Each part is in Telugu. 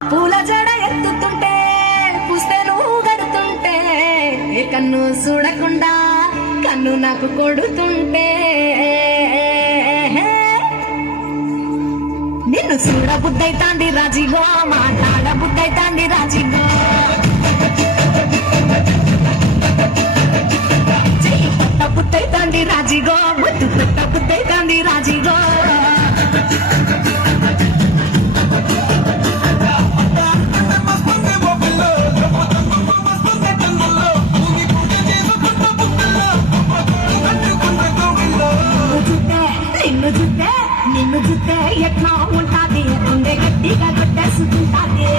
పూల జడ ఎత్తుతుంటే పుస్తే నువ్వు గడుతుంటే ఏ కన్ను చూడకుండా కన్ను నాకు కొడుతుంటే నిన్ను చూడ బుద్ధైతాంది రాజిగో మాట్లాడ బుద్ధైతాంది రాజిగో చెయ్యి పట్ట బుద్ధైతాంది రాజిగో ముద్దు పెట్ట బుద్ధైతాంది రాజిగో నిన్ను చూస్తే ఎట్లా ఉంటాది ఉండే గట్టిగా కొట్టేసుకుంటాది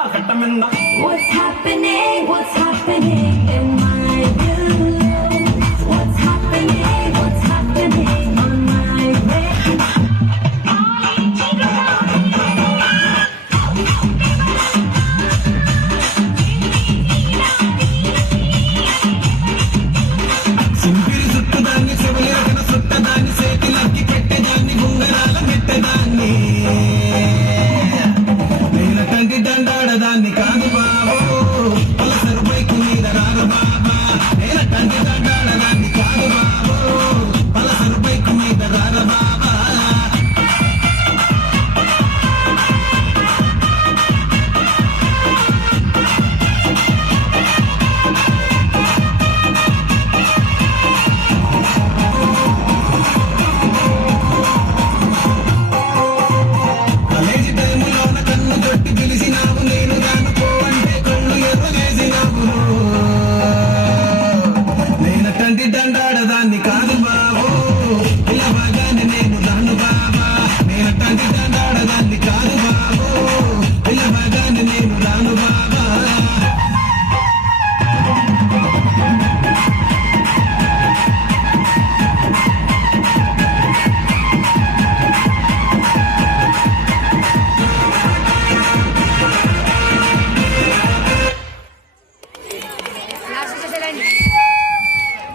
What's happening? What's happening in my view? What's happening? What's happening on my way? సింపిరి సుట్టుదాన్ని చెవులి రకన సుట్టదాన్ని చేతిలకి పెట్టేదాన్ని ఉంగరాల పెట్టేదాన్ని నేనటంటి దండాడదాన్ని కాదు బాబు పలసరు బైకు మీద రారు బాబా నేనటంటి దండాడదాన్ని కాదు బాబు పలసరు బైకు మీద రారు బాబా దండాడదాన్ని కాదు బాబు ఇలా బాగానే నేను రాను బాబా నేను తండ్రి దండాడదాన్ని కాదు బాబు ఇలా బాగానే నేను రాను బాబా La రండి